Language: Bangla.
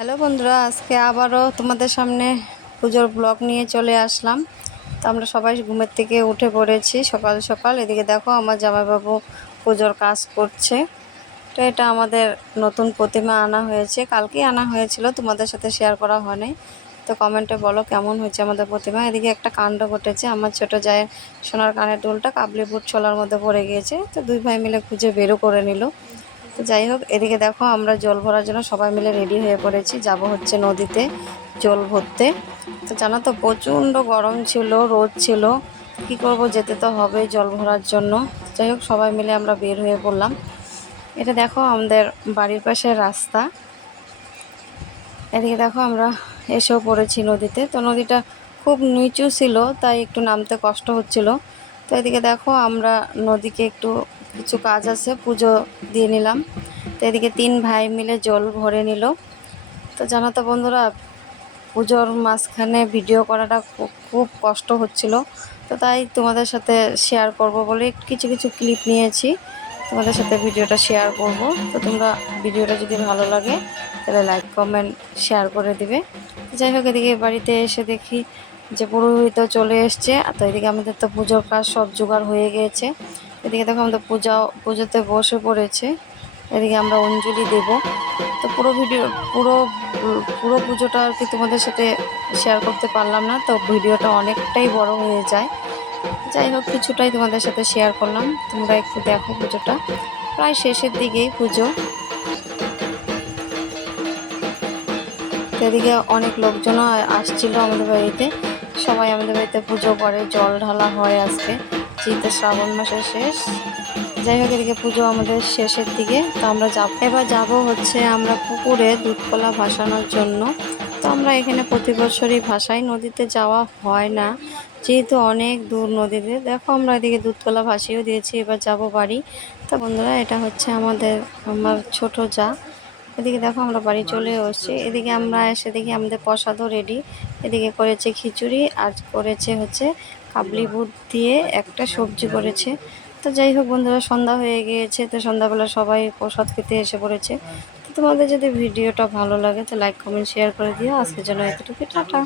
হ্যালো বন্ধুরা, আজকে আবারও তোমাদের সামনে পুজোর ব্লগ নিয়ে চলে আসলাম। তো আমরা সবাই ঘুমের থেকে উঠে পড়েছি সকাল সকাল। এদিকে দেখো আমার জামাইবাবু পুজোর কাজ করছে। তো এটা আমাদের নতুন প্রতিমা আনা হয়েছে, কালকেই আনা হয়েছিল, তোমাদের সাথে শেয়ার করা হয়নি। তো কমেন্টে বলো কেমন হয়েছে আমাদের প্রতিমা। এদিকে একটা কাণ্ড ঘটেছে, আমার ছোটো জায়ের সোনার কানের দুলটা কাবলি বুট ছোলার মধ্যে পড়ে গিয়েছে। তো দুই ভাই মিলে খুঁজে বেরও করে নিল। তো যাই হোক, এদিকে দেখো আমরা জল ভরার জন্য সবাই মিলে রেডি হয়ে পড়েছি, যাব হচ্ছে নদীতে জল ভরতে। তো জানো তো প্রচণ্ড গরম ছিল, রোদ ছিল, কি করব, যেতে তো হবে জল ভরার জন্য। যাই হোক, সবাই মিলে আমরা বের হয়ে পড়লাম। এটা দেখো আমাদের বাড়ির পাশের রাস্তা। এদিকে দেখো আমরা এসেও পড়েছি নদীতে। তো নদীটা খুব নিচু ছিল, তাই একটু নামতে কষ্ট হচ্ছিল। তো এদিকে দেখো আমরা নদীকে একটু কিছু কাজ আছে, পুজো দিয়ে নিলাম। তো এদিকে তিন ভাই মিলে জল ভরে নিল। তো জানো তো বন্ধুরা, পুজোর মাঝখানে ভিডিও করাটা খুব কষ্ট হচ্ছিল। তো তাই তোমাদের সাথে শেয়ার করব বলে কিছু কিছু ক্লিপ নিয়েছি, তোমাদের সাথে ভিডিওটা শেয়ার করব। তো তোমরা ভিডিওটা যদি ভালো লাগে তাহলে লাইক কমেন্ট শেয়ার করে দিবে। যাই হোক, এদিকে বাড়িতে এসে দেখি যে পুরোহিত চলে এসছে। তো এদিকে আমাদের তো পুজোর কাজ সব জোগাড় হয়ে গিয়েছে। এদিকে দেখো আমাদের পুজোতে বসে পড়েছে। এদিকে আমরা অঞ্জলি দেব। তো পুরো পুরো পুজোটা আর কি তোমাদের সাথে শেয়ার করতে পারলাম না, তো ভিডিওটা অনেকটাই বড় হয়ে যায়। যাই হোক, কিছুটাই তোমাদের সাথে শেয়ার করলাম, তোমরা একটু দেখো। পুজোটা প্রায় শেষের দিকেই পুজো। তো এদিকে অনেক লোকজনও আসছিল আমাদের বাড়িতে। সবাই আমাদের বাড়িতে পুজো করে, জল ঢালা হয় আজকে, যেহেতু শ্রাবণ মাসের শেষ। যাই হোক, এদিকে পুজো আমাদের শেষের দিকে। তো আমরা এবার যাব হচ্ছে আমরা পুকুরে দুধকলা ভাসানোর জন্য। তো আমরা এখানে প্রতি বছরই ভাসাই, নদীতে যাওয়া হয় না যেহেতু অনেক দূর নদীতে। দেখো আমরা এদিকে দুধকলা ভাসিয়েও দিয়েছি, এবার যাব বাড়ি। তো বন্ধুরা, এটা হচ্ছে আমার ছোট যা। এদিকে দেখো আমরা বাড়ি চলে এসেছি। এদিকে আমরা এসে দেখি আমাদের প্রসাদও রেডি। এদিকে করেছে খিচুড়ি, আর করেছে হচ্ছে কাবলি বুট দিয়ে একটা সবজি করেছে। তো যাই হোক বন্ধুরা, সন্ধ্যা হয়ে গিয়েছে, তো সন্ধ্যাবেলা সবাই প্রসাদ খেতে এসে পড়েছে। তো তোমাদের যদি ভিডিওটা ভালো লাগে তো লাইক কমেন্ট শেয়ার করে দিও। আজকের জন্য এতটুকু, টাটা।